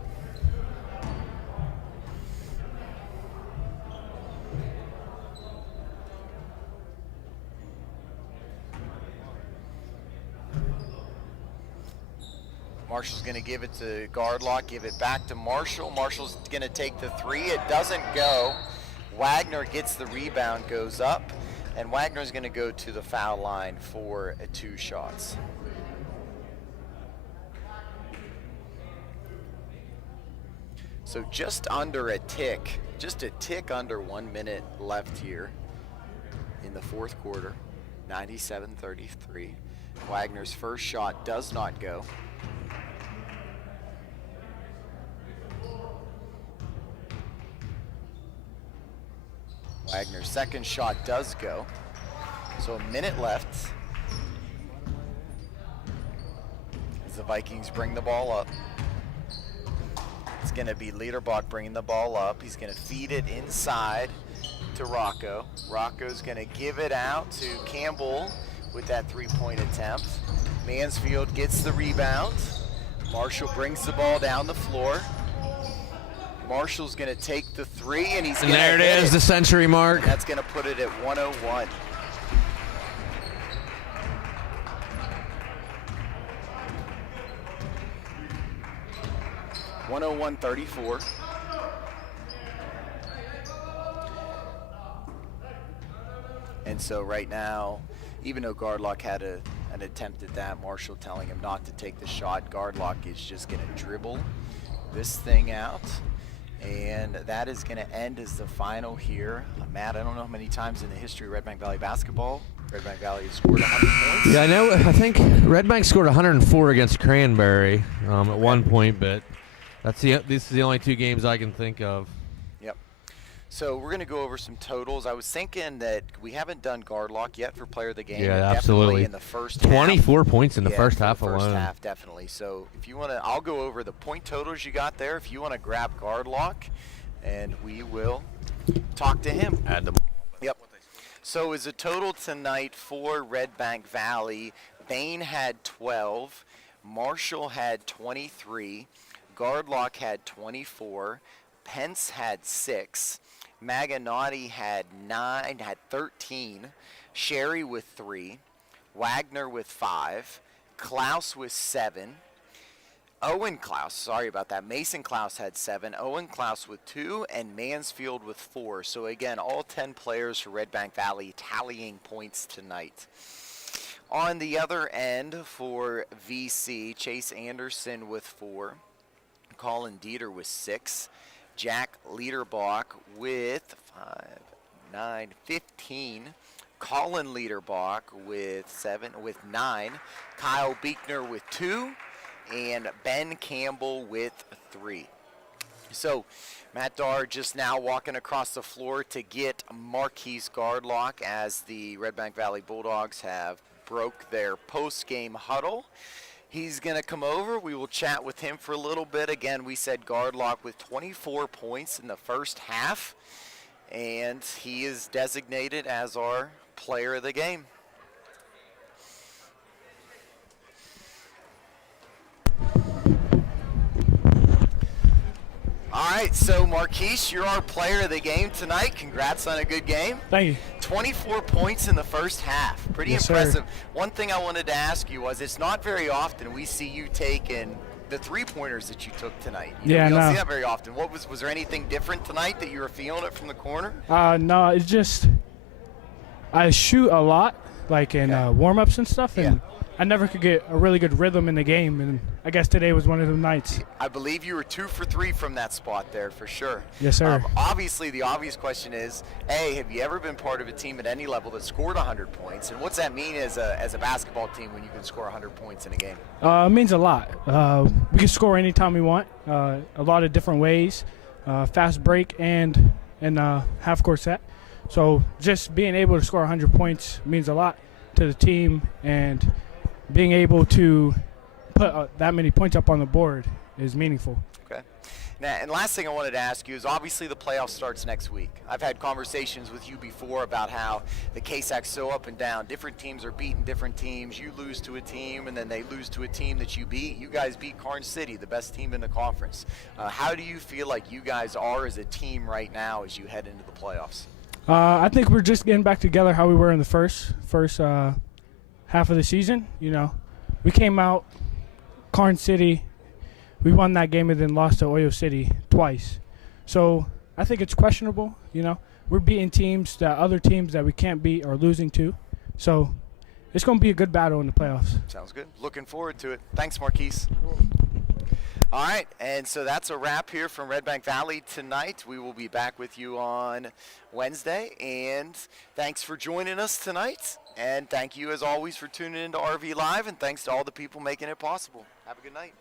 Marshall's going to give it to Gardlock, give it back to Marshall. Marshall's going to take the three. It doesn't go. Wagner gets the rebound, goes up, and Wagner's going to go to the foul line for 2 shots. So just under a tick, just a tick under 1 minute left here in the fourth quarter, 97-33. Wagner's first shot does not go. Wagner's second shot does go. So a minute left as the Vikings bring the ball up. It's going to be Liederbach bringing the ball up. He's going to feed it inside to Rocco. Rocco's going to give it out to Campbell with that 3-point attempt. Mansfield gets the rebound. Marshall brings the ball down the floor. Marshall's going to take the three, and he's going to hit it. And there it is, the century mark. And that's going to put it at 101. (101-34). And so right now, even though Gardlock had an attempt at that, Marshall telling him not to take the shot, Gardlock is just going to dribble this thing out. And that is going to end as the final here. Matt, I don't know how many times in the history of Redbank Valley basketball Redbank Valley has scored 100 points. Yeah, I know. I think Redbank scored 104 against Cranberry at one point, but this is the only 2 games I can think of. Yep. So we're going to go over some totals. I was thinking that we haven't done Gardlock yet for player of the game. Yeah, definitely absolutely. In the first 24 half. points in the first half alone. alone. First half, definitely. So if you want to, I'll go over the point totals you got there. If you want to grab Gardlock, and we will talk to him. Add them. Yep. So as a total tonight for Redbank Valley, Bain had 12, Marshall had 23, Gardlock had 24, Pence had 6, Maganotti had 13, Sherry with 3, Wagner with 5, Klaus with 7, Owen Klaus, sorry about that, Mason Klaus had 7, Owen Klaus with 2, and Mansfield with 4. So again, all 10 players for Redbank Valley tallying points tonight. On the other end for VC, Chase Anderson with 4, Colin Dieter with 6, Jack Liederbach with 5, 9, 15, Colin Liederbach with 9, Kyle Beekner with 2, and Ben Campbell with 3. So Matt Darr just now walking across the floor to get Marquise Gardlock as the Redbank Valley Bulldogs have broke their post-game huddle. He's going to come over. We will chat with him for a little bit. Again, we said Gardlock with 24 points in the first half, and he is designated as our player of the game. All right, so Marquise, you're our player of the game tonight. Congrats on a good game. Thank you. 24 points in the first half. Pretty Yes, impressive. sir. One thing I wanted to ask you was, it's not very often we see you taking the 3-pointers that you took tonight. You Yeah, know, we don't no. see that very often. Was there anything different tonight that you were feeling it from the corner? No, it's just I shoot a lot, like in warm-ups and stuff, and I never could get a really good rhythm in the game, and I guess today was one of them nights. I believe you were 2 for 3 from that spot there for sure. Yes, sir. Obviously, the obvious question is, A, have you ever been part of a team at any level that scored 100 points? And what's that mean as a basketball team when you can score 100 points in a game? It means a lot. We can score anytime we want, a lot of different ways, fast break and half-court set. So just being able to score 100 points means a lot to the team, and being able to put that many points up on the board is meaningful. Okay. Now, and last thing I wanted to ask you is obviously the playoff starts next week. I've had conversations with you before about how the KSAC's so up and down. Different teams are beating different teams. You lose to a team, and then they lose to a team that you beat. You guys beat Karn City, the best team in the conference. How do you feel like you guys are as a team right now as you head into the playoffs? I think we're just getting back together how we were in the first half of the season. You know, we came out, Karn City, we won that game and then lost to Oyo City twice. So I think it's questionable. You know, we're beating teams that other teams that we can't beat are losing to. So it's going to be a good battle in the playoffs. Sounds good. Looking forward to it. Thanks, Marquise. All right, and so that's a wrap here from Redbank Valley tonight. We will be back with you on Wednesday, and thanks for joining us tonight. And thank you, as always, for tuning into RV Live, and thanks to all the people making it possible. Have a good night.